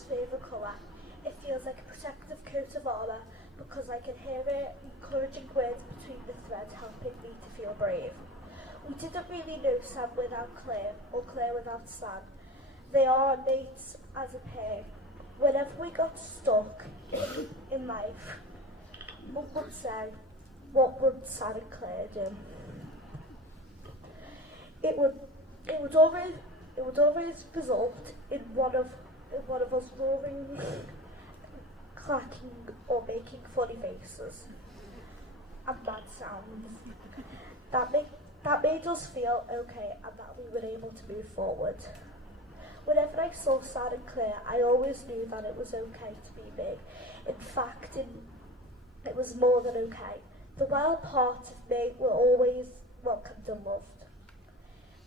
Santa's favourite colour. It feels like a protective coat of armour because I can hear her encouraging words between the thread helping me to feel brave. We didn't really know Sam without Claire, or Claire without Sam. They are mates as a pair. Whenever we got stuck in life, Mum would say, what would Sam and Claire do? It would always result in one of us roaring, clacking, or making funny faces and bad sounds. That made us feel okay and that we were able to move forward. Whenever I saw Sandra and Claire, I always knew that it was okay to be me. In fact, it was more than okay. The wild parts of me were always welcomed and loved.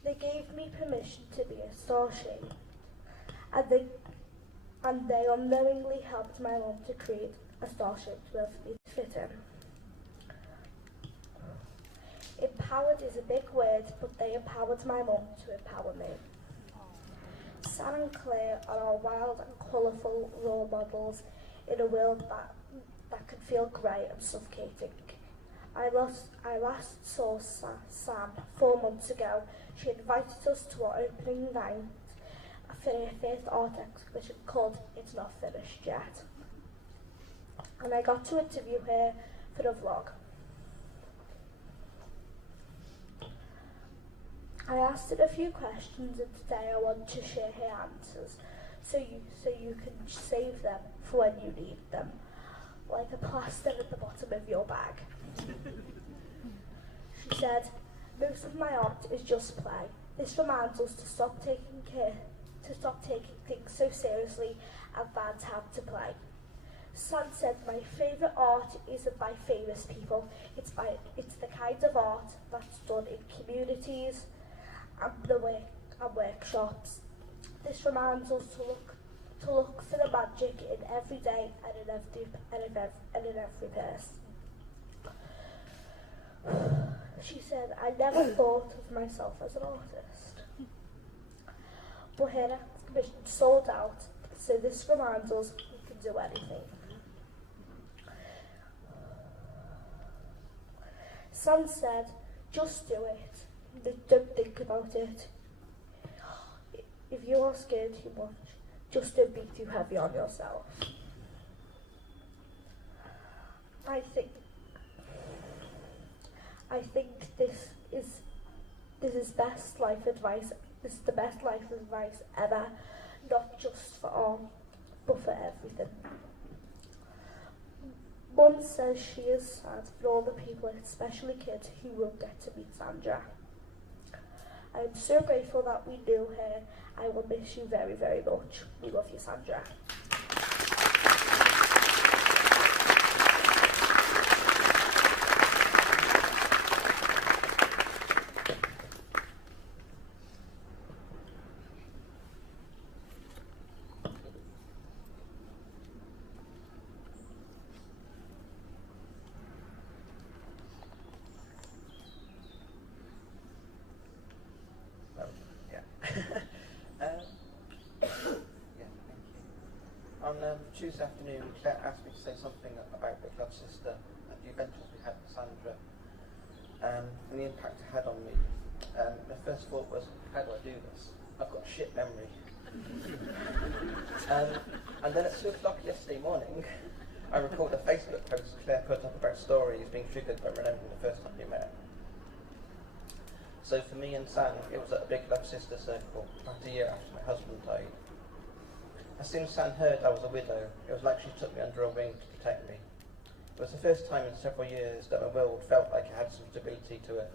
They gave me permission to be a starship, and they unknowingly helped my mum to create a starship for me to fit in. Empowered is a big word, but they empowered my mum to empower me. Sam and Claire are our wild and colourful role models in a world that can feel grey and suffocating. I last saw Sam 4 months ago. She invited us to our opening night for her first art exhibition called It's Not Finished Yet. And I got to interview her for a vlog. I asked her a few questions and today I want to share her answers so you can save them for when you need them, like a plaster at the bottom of your bag. She said, most of my art is just play. This reminds us to stop taking things so seriously and find time to play. Sam said my favourite art isn't by famous people, it's the kind of art that's done in communities and workshops. This reminds us to look for the magic in every day and in every person. She said, I never thought of myself as an artist. But her exhibition sold out, so this reminds us we can do anything. Sam said, just do it. Don't think about it. If you are scared too much, just don't be too heavy on yourself. I think this is best life advice. This is the best life advice ever, not just for art, but for everything. Mum says she is sad for all the people, especially kids, who won't get to meet Sandra. I am so grateful that we knew her. I will miss you very, very much. We love you, Sandra. On Tuesday afternoon, Claire asked me to say something about the club sister and the adventures we had with Sandra and the impact it had on me. My first thought was, how do I do this? I've got a shit memory. And then at 2 o'clock yesterday morning, I recalled a Facebook post Claire put up about stories being triggered by remembering the first time we met. So for me and Sam, it was at a big love sister circle, about a year after my husband died. As soon as Sam heard I was a widow, it was like she took me under her wing to protect me. It was the first time in several years that my world felt like it had some stability to it.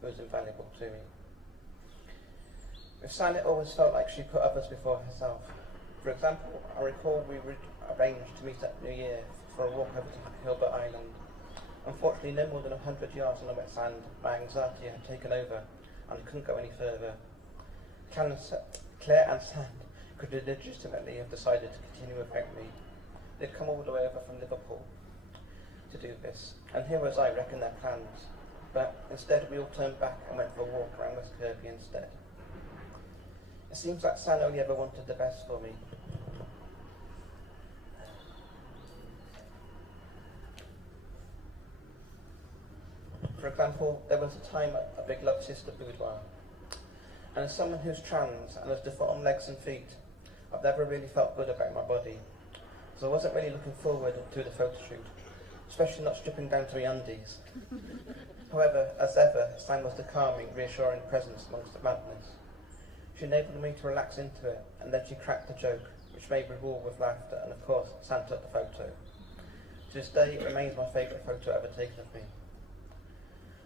It was invaluable to me. With Sam, it always felt like she put others before herself. For example, I recall we arranged to meet at New Year for a walk over to Hilbert Island. Unfortunately, no more than 100 yards on the wet sand, my anxiety had taken over and I couldn't go any further. Claire and Sam could legitimately have decided to continue without me. They'd come all the way over from Liverpool to do this, and here was I wrecking their plans. But instead we all turned back and went for a walk around West Kirby instead. It seems like Sam only ever wanted the best for me. For example, there was a time at a Big Love Sister boudoir, and as someone who's trans and has deformed legs and feet, I've never really felt good about my body, so I wasn't really looking forward to the photo shoot, especially not stripping down to my undies. However, as ever, Sam was the calming, reassuring presence amongst the madness. She enabled me to relax into it, and then she cracked a joke, which made me roar with laughter, and of course, Sam took the photo. To this day, it remains my favourite photo ever taken of me.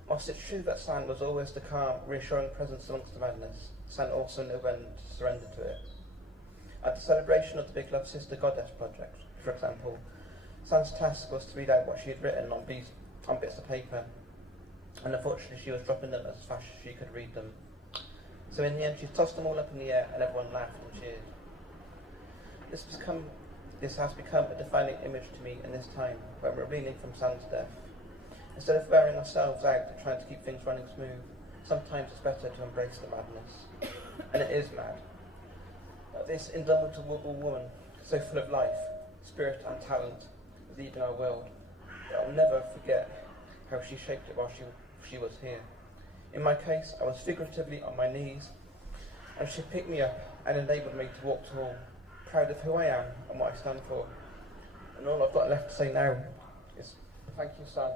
Whilst it's true that Sam was always the calm, reassuring presence amongst the madness, Sam also knew when to surrender to it. At the celebration of the Big Love Sister Goddess project, for example, Sam's task was to read out what she had written on bits of paper, and unfortunately she was dropping them as fast as she could read them. So in the end she tossed them all up in the air and everyone laughed and cheered. This has become a defining image to me in this time when we're reeling from Sam's death. Instead of wearing ourselves out and trying to keep things running smooth, sometimes it's better to embrace the madness. And it is mad. This indomitable woman, so full of life, spirit and talent, leading our world. I'll never forget how she shaped it while she was here. In my case, I was figuratively on my knees, and she picked me up and enabled me to walk tall, proud of who I am and what I stand for. And all I've got left to say now is thank you, Sam.